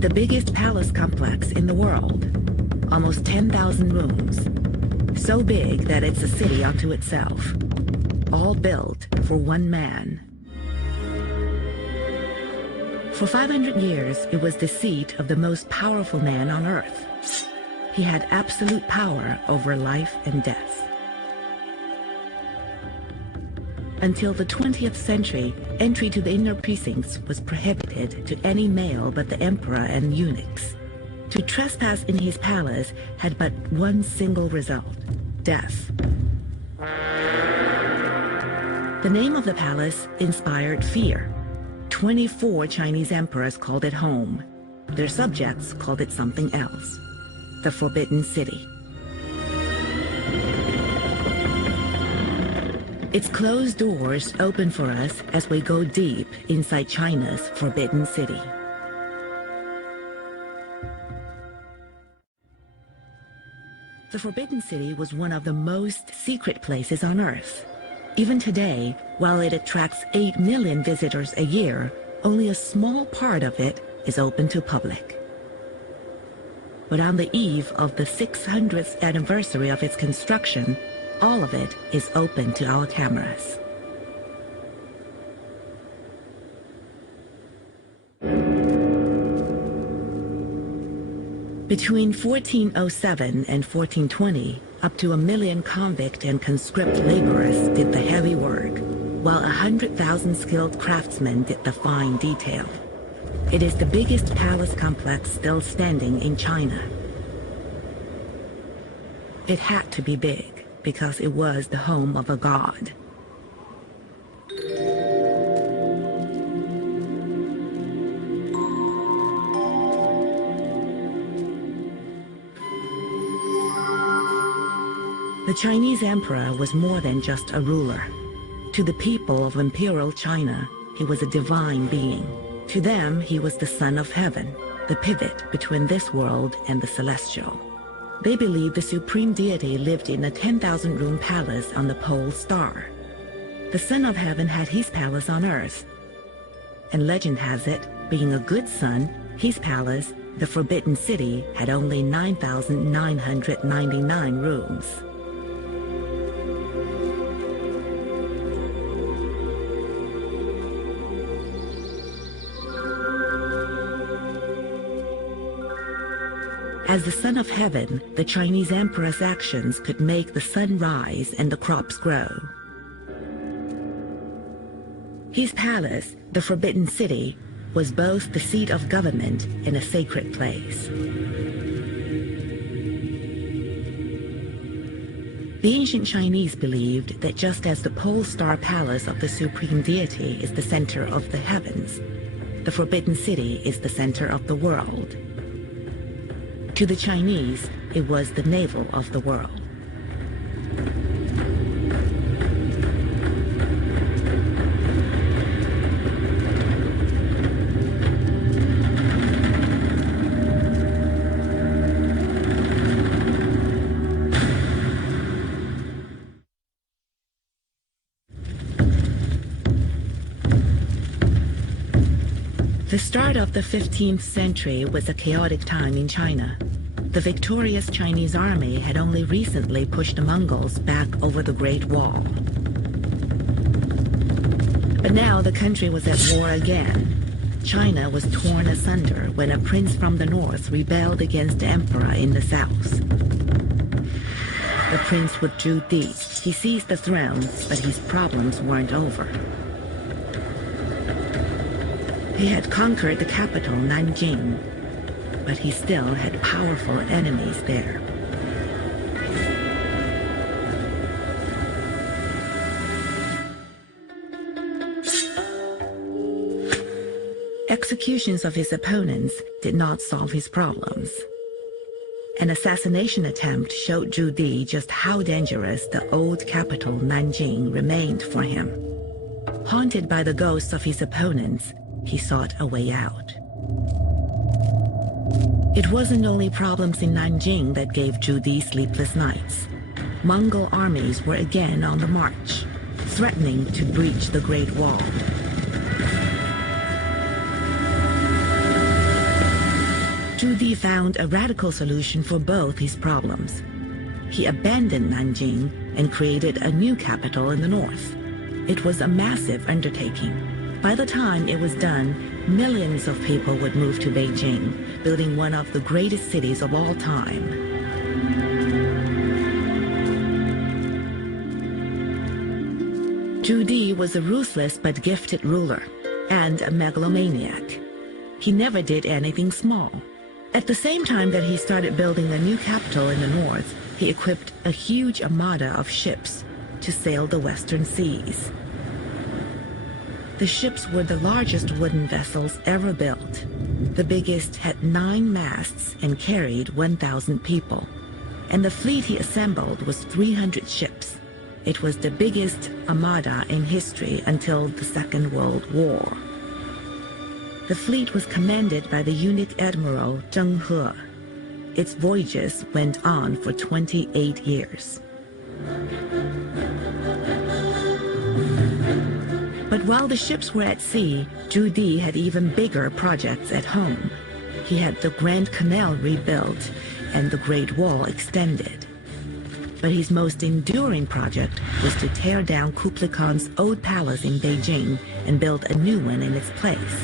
is the biggest palace complex in the world. Almost 10,000 rooms. So big that it's a city unto itself. All built for one man. For 500 years, it was the seat of the most powerful man on earth. He had absolute power over life and death. Until the 20th century, entry to the inner precincts was prohibited to any male but the emperor and eunuchs. To trespass in his palace had but one single result: death. The name of the palace inspired fear. 24 Chinese emperors called it home. Their subjects called it something else: the Forbidden City. Its closed doors open for us as we go deep inside China's Forbidden City. The Forbidden City was one of the most secret places on Earth. Even today, while it attracts 8 million visitors a year, only a small part of it is open to public. But on the eve of the 600th anniversary of its construction, all of it is open to our cameras. Between 1407 and 1420, up to 1 million convict and conscript laborers did the heavy work, while 100,000 skilled craftsmen did the fine detail. It is the biggest palace complex still standing in China. It had to be big, because it was the home of a god. The Chinese emperor was more than just a ruler. To the people of imperial China, he was a divine being. To them, he was the son of heaven, the pivot between this world and the celestial. They believed the supreme deity lived in a 10,000-room palace on the pole star. The son of heaven had his palace on earth. And legend has it, being a good son, his palace, the Forbidden City, had only 9,999 rooms. As the son of heaven, the Chinese emperor's actions could make the sun rise and the crops grow. His palace, the Forbidden City, was both the seat of government and a sacred place. The ancient Chinese believed that just as the pole star palace of the supreme deity is the center of the heavens, the Forbidden City is the center of the world. To the Chinese, it was the navel of the world. The start of the 15th century was a chaotic time in China. The victorious Chinese army had only recently pushed the Mongols back over the Great Wall. But now the country was at war again. China was torn asunder when a prince from the north rebelled against the emperor in the south. The prince withdrew Di. He seized the throne, but his problems weren't over. He had conquered the capital, Nanjing, but he still had powerful enemies there. Executions of his opponents did not solve his problems. An assassination attempt showed Zhu Di just how dangerous the old capital, Nanjing, remained for him. Haunted by the ghosts of his opponents, he sought a way out. It wasn't only problems in Nanjing that gave Zhu Di sleepless nights. Mongol armies were again on the march, threatening to breach the Great Wall. Zhu Di found a radical solution for both his problems. He abandoned Nanjing and created a new capital in the north. It was a massive undertaking. By the time it was done, millions of people would move to Beijing, building one of the greatest cities of all time. Zhu Di was a ruthless but gifted ruler and a megalomaniac. He never did anything small. At the same time that he started building a new capital in the north, he equipped a huge armada of ships to sail the western seas. The ships were the largest wooden vessels ever built. The biggest had 9 masts and carried 1,000 people. And the fleet he assembled was 300 ships. It was the biggest armada in history until the Second World War. The fleet was commanded by the eunuch admiral Zheng He. Its voyages went on for 28 years. But while the ships were at sea, Zhu Di had even bigger projects at home. He had the Grand Canal rebuilt and the Great Wall extended. But his most enduring project was to tear down Kublai Khan's old palace in Beijing and build a new one in its place.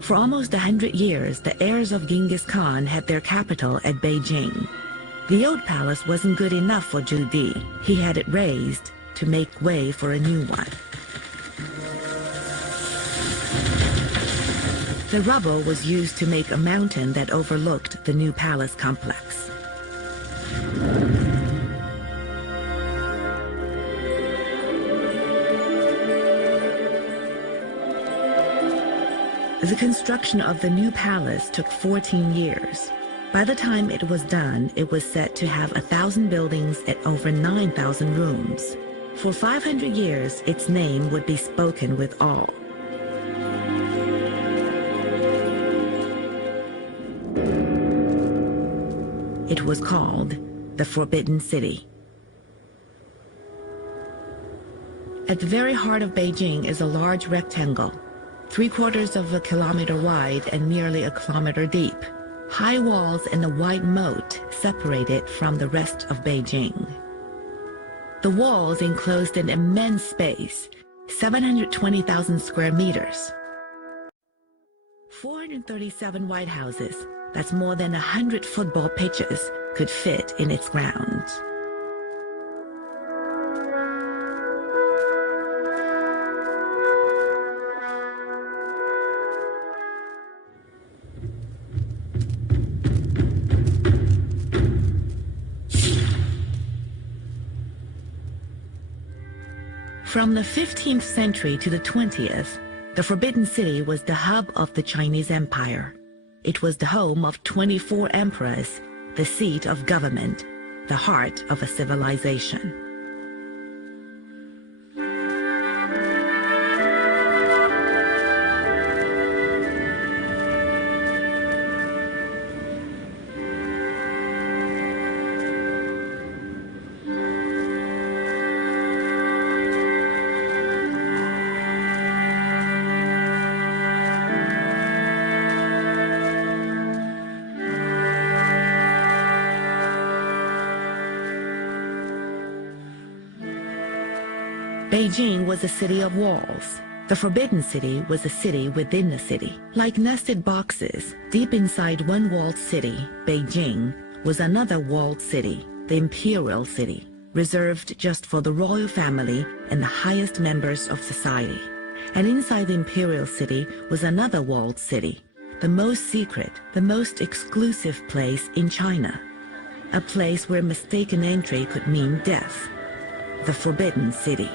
For almost 100 years, the heirs of Genghis Khan had their capital at Beijing. The old palace wasn't good enough for Zhu Di. He had it razed to make way for a new one. The rubble was used to make a mountain that overlooked the new palace complex. The construction of the new palace took 14 years. By the time it was done, it was set to have 1,000 buildings and over 9,000 rooms. For 500 years, its name would be spoken with awe. It was called the Forbidden City. At the very heart of Beijing is a large rectangle, 3/4 of a kilometer wide and nearly a kilometer deep. High walls and a wide moat separate it from the rest of Beijing. The walls enclosed an immense space, 720,000 square meters. 437 White Houses, that's more than 100 football pitches, could fit in its grounds. From the 15th century to the 20th, the Forbidden City was the hub of the Chinese Empire. It was the home of 24 emperors, the seat of government, the heart of a civilization. Beijing was a city of walls. The Forbidden City was a city within a city. Like nested boxes, deep inside one walled city, Beijing, was another walled city, the Imperial City, reserved just for the royal family and the highest members of society. And inside the Imperial City was another walled city, the most secret, the most exclusive place in China. A place where mistaken entry could mean death. The Forbidden City.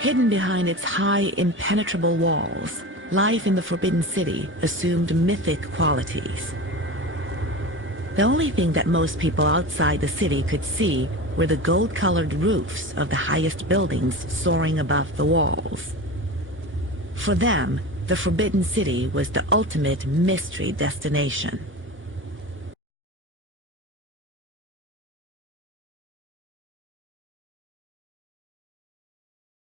Hidden behind its high, impenetrable walls, life in the Forbidden City assumed mythic qualities. The only thing that most people outside the city could see were the gold-colored roofs of the highest buildings soaring above the walls. For them, the Forbidden City was the ultimate mystery destination.